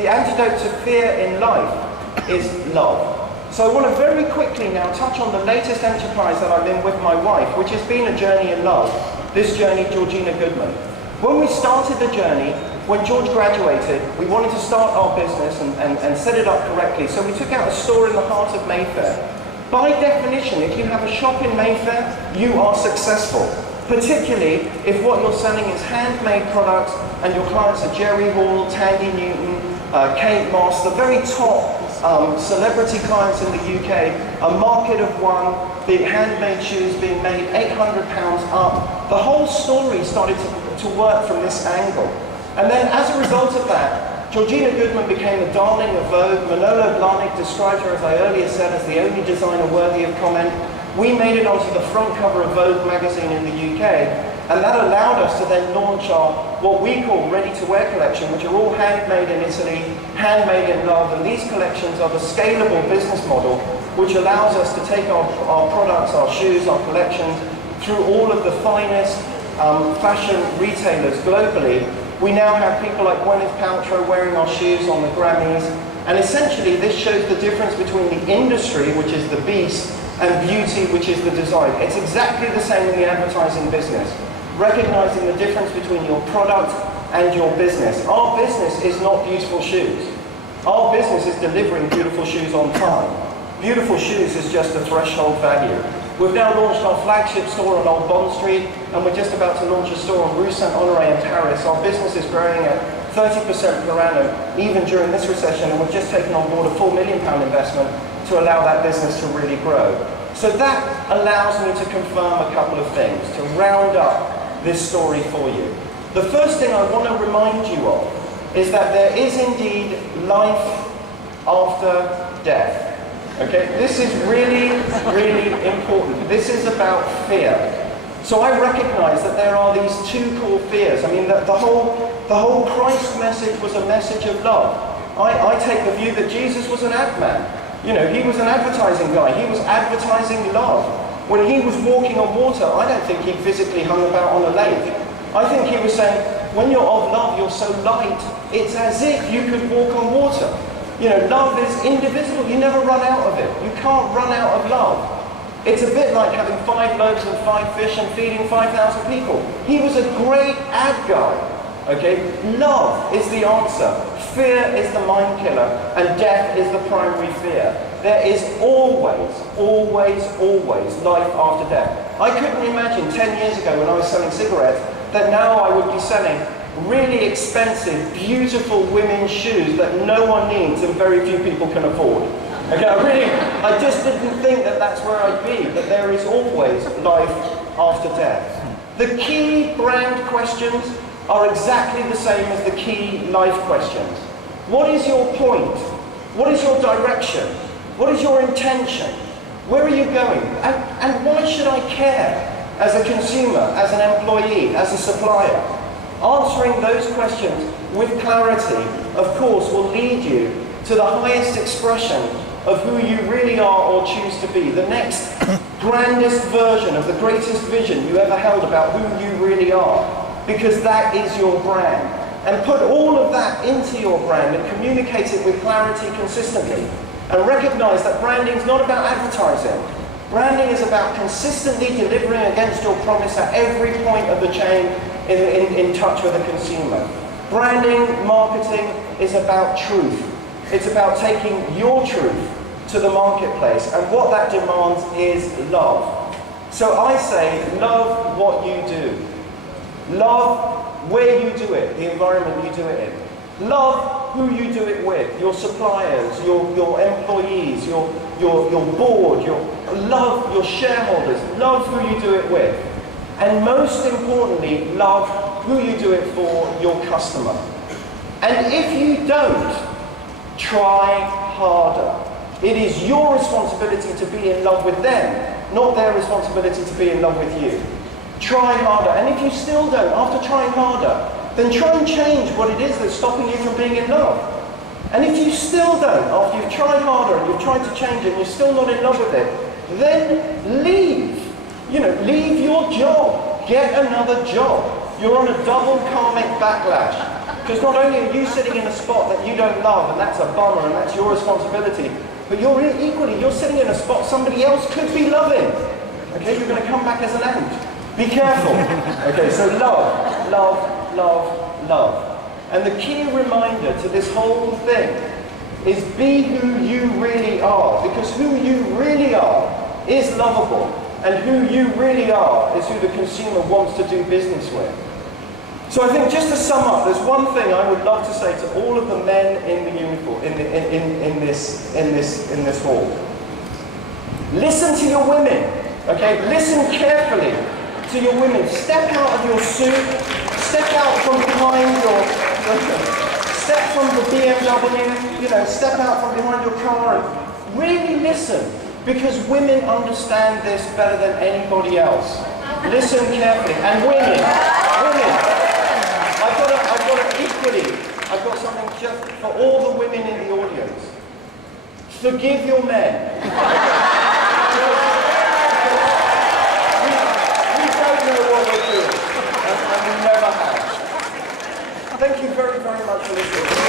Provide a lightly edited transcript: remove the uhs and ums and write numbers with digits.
the antidote to fear in life is love. So I want to very quickly now touch on the latest enterprise that I'm in with my wife, which has been a journey in love. This journey, Georgina Goodman. When we started the journey, when George graduated, we wanted to start our business and set it up correctly. So we took out a store in the heart of Mayfair. By definition, if you have a shop in Mayfair, you are successful. Particularly if what you're selling is handmade products and your clients are Jerry Hall, Tandy Newton, Kate Moss, the very top celebrity clients in the UK, a market of one, big handmade shoes being made £800 up. The whole story started to work from this angle. And then as a result of that, Georgina Goodman became the darling of Vogue. Manolo Blahnik described her, as I earlier said, as the only designer worthy of comment. We made it onto the front cover of Vogue magazine in the UK, and that allowed us to then launch our, what we call ready-to-wear collection, which are all handmade in Italy, handmade in love, and these collections are the scalable business model, which allows us to take our products, our shoes, our collections, through all of the finest fashion retailers globally. We now have people like Gwyneth Paltrow wearing our shoes on the Grammys, and essentially this shows the difference between the industry, which is the beast, and beauty, which is the design. It's exactly the same in the advertising business, recognizing the difference between your product and your business. Our business is not beautiful shoes. Our business is delivering beautiful shoes on time. Beautiful shoes is just a threshold value. We've now launched our flagship store on Old Bond Street, and we're just about to launch a store on Rue Saint-Honoré in Paris. Our business is growing at 30% per annum, even during this recession, and we've just taken on board a £4 million investment to allow that business to really grow. So that allows me to confirm a couple of things, to round up this story for you. The first thing I want to remind you of is that there is indeed life after death. Okay, this is really, really important. This is about fear. So I recognize that there are these two core fears. I mean, the whole Christ message was a message of love. I take the view that Jesus was an ad man. You know, he was an advertising guy. He was advertising love. When he was walking on water, I don't think he physically hung about on a lake. I think he was saying, when you're of love, you're so light, it's as if you could walk on water. You know, love is indivisible. You never run out of it. You can't run out of love. It's a bit like having 5 loaves and 5 fish and feeding 5,000 people. He was a great ad guy. Okay? Love is the answer. Fear is the mind killer, and death is the primary fear. There is always, always, always life after death. I couldn't imagine 10 years ago when I was selling cigarettes that now I would be selling really expensive, beautiful women's shoes that no one needs and very few people can afford. Okay, I just didn't think that that's where I'd be, that there is always life after death. The key brand questions are exactly the same as the key life questions. What is your point? What is your direction? What is your intention? Where are you going? And why should I care as a consumer, as an employee, as a supplier? Answering those questions with clarity, of course, will lead you to the highest expression of who you really are or choose to be, the next grandest version of the greatest vision you ever held about who you really are, because that is your brand. And put all of that into your brand and communicate it with clarity consistently. And recognize that branding is not about advertising. Branding is about consistently delivering against your promise at every point of the chain in touch with the consumer. Branding, marketing is about truth. It's about taking your truth to the marketplace, and what that demands is love. So I say, love what you do. Love where you do it, the environment you do it in. Love who you do it with, your suppliers, your employees, your board, love your shareholders, love who you do it with. And most importantly, love who you do it for, your customer. And if you don't, try harder. It is your responsibility to be in love with them, not their responsibility to be in love with you. Try harder. And if you still don't, after trying harder, then try and change what it is that's stopping you from being in love. And if you still don't, after you've tried harder and you've tried to change it and you're still not in love with it, then leave. Leave your job. Get another job. You're on a double karmic backlash. Because not only are you sitting in a spot that you don't love, and that's a bummer, and that's your responsibility, but you're sitting in a spot somebody else could be loving. Okay, you're going to come back as an ant. Be careful. Okay, so love, love, love, love. And the key reminder to this whole thing is be who you really are, because who you really are is lovable, and who you really are is who the consumer wants to do business with. So I think just to sum up, there's one thing I would love to say to all of the men in the uniform, in this hall. Listen to your women, okay? Listen carefully to your women. Step out of your suit, step out from behind step from the BMW, step out from behind your car and really listen, because women understand this better than anybody else. Listen carefully. And women, I've got something just for all the women in the audience. Forgive your men. We don't know what we're doing, and we never have. Thank you very, very much for listening.